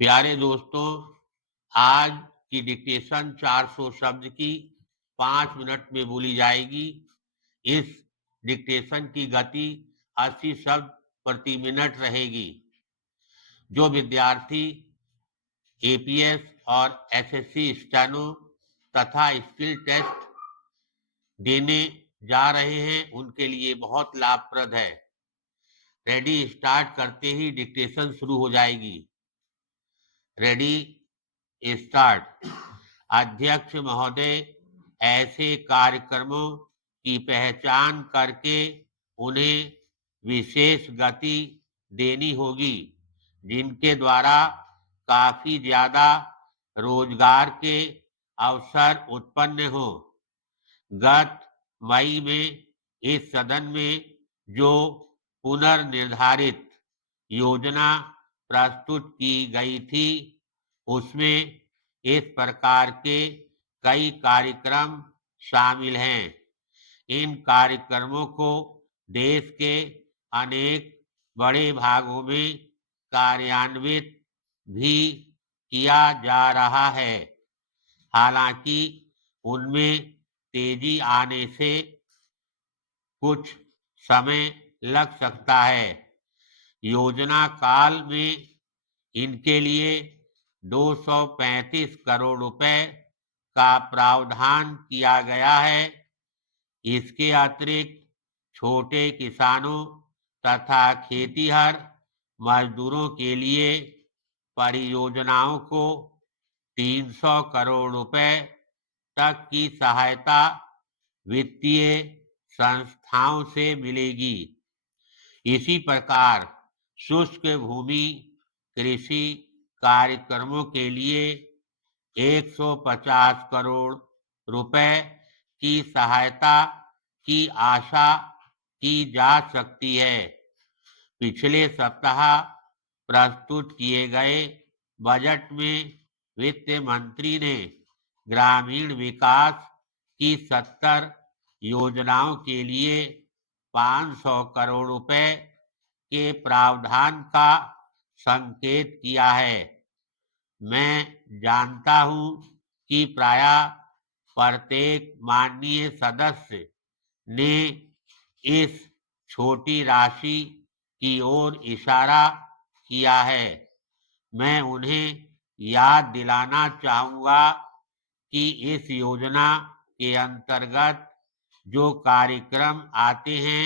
प्यारे दोस्तों, आज की डिक्टेशन 400 शब्द की 5 मिनट में बोली जाएगी। इस डिक्टेशन की गति 80 शब्द प्रति मिनट रहेगी। जो विद्यार्थी एपीएस और एसएससी स्टेनो तथा स्किल टेस्ट देने जा रहे हैं, उनके लिए बहुत लाभप्रद है। रेडी, स्टार्ट करते ही डिक्टेशन शुरू हो जाएगी। Ready, start. अध्यक्ष महोदय, ऐसे कार्यक्रमों की पहचान करके उन्हें विशेष गति देनी होगी जिनके द्वारा काफी ज्यादा रोजगार के अवसर उत्पन्न हो। गत मई में इस सदन में जो पुनर्निर्धारित योजना प्रस्तुत की गई थी, उसमें इस प्रकार के कई कार्यक्रम शामिल हैं। इन कार्यक्रमों को देश के अनेक बड़े भागों में कार्यान्वित भी किया जा रहा है। हालांकि उनमें तेजी आने से कुछ समय लग सकता है। योजना काल में इनके लिए 235 करोड़ रुपए का प्रावधान किया गया है। इसके अतिरिक्त छोटे किसानों तथा खेतीहर मजदूरों के लिए परियोजनाओं को 300 करोड़ रुपए तक की सहायता वित्तीय संस्थाओं से मिलेगी। इसी प्रकार शुष्क भूमि कृषि कार्यक्रमों के लिए 150 करोड़ रुपए की सहायता की आशा की जा सकती है। पिछले सप्ताह प्रस्तुत किए गए बजट में वित्त मंत्री ने ग्रामीण विकास की 70 योजनाओं के लिए 500 करोड़ रुपए के प्रावधान का संकेत किया है। मैं जानता हूं कि प्रायः प्रत्येक माननीय सदस्य ने इस छोटी राशि की ओर इशारा किया है। मैं उन्हें याद दिलाना चाहूंगा कि इस योजना के अंतर्गत जो कार्यक्रम आते हैं,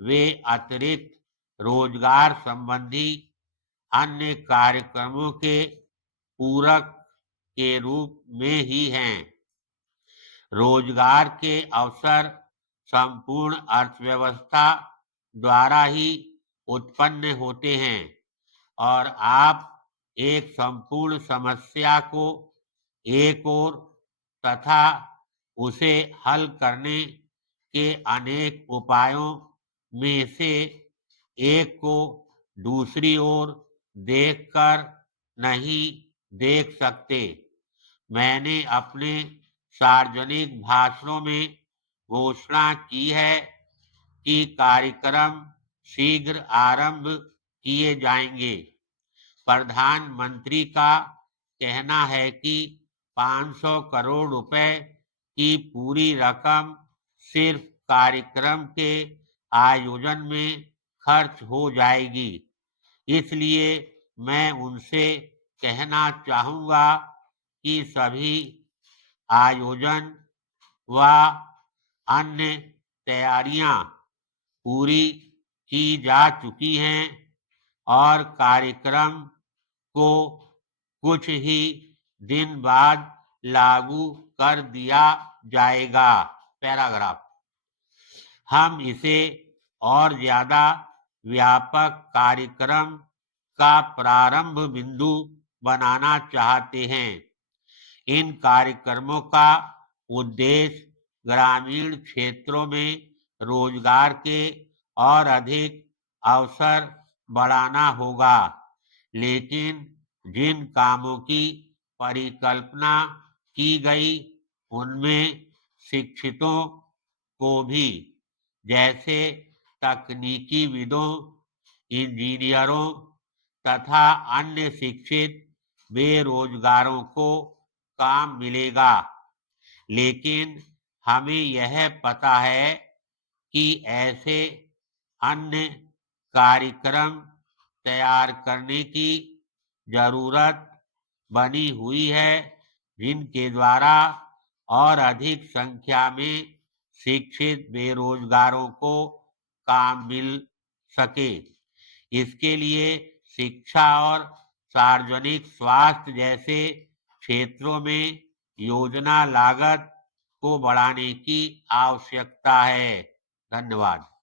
वे अतिरिक्त रोजगार संबंधी अन्य कार्यक्रमों के पूरक के रूप में ही हैं। रोजगार के अवसर संपूर्ण अर्थव्यवस्था द्वारा ही उत्पन्न होते हैं और आप एक संपूर्ण समस्या को एक ओर तथा उसे हल करने के अनेक उपायों में से एक को दूसरी ओर देखकर नहीं देख सकते। मैंने अपने सार्वजनिक भाषणों में घोषणा की है कि कार्यक्रम शीघ्र आरंभ किए जाएंगे। प्रधानमंत्री का कहना है कि 500 करोड़ रुपए की पूरी रकम सिर्फ कार्यक्रम के आयोजन में खर्च हो जाएगी। इसलिए मैं उनसे कहना चाहूंगा कि सभी आयोजन व अन्य तैयारियां पूरी की जा चुकी हैं और कार्यक्रम को कुछ ही दिन बाद लागू कर दिया जाएगा। पैराग्राफ। हम इसे और ज्यादा व्यापक कार्यक्रम का प्रारंभ बिंदु बनाना चाहते हैं। इन कार्यक्रमों का उद्देश्य ग्रामीण क्षेत्रों में रोजगार के और अधिक अवसर बढ़ाना होगा, लेकिन जिन कामों की परिकल्पना की गई उनमें शिक्षितों को भी, जैसे तकनीकी विदों, इंजीनियरों तथा अन्य शिक्षित बेरोजगारों को काम मिलेगा। लेकिन हमें यह पता है कि ऐसे अन्य कार्यक्रम तैयार करने की जरूरत बनी हुई है जिनके द्वारा और अधिक संख्या में शिक्षित बेरोजगारों को काम मिल सके। इसके लिए शिक्षा और सार्वजनिक स्वास्थ्य जैसे क्षेत्रों में योजना लागत को बढ़ाने की आवश्यकता है। धन्यवाद।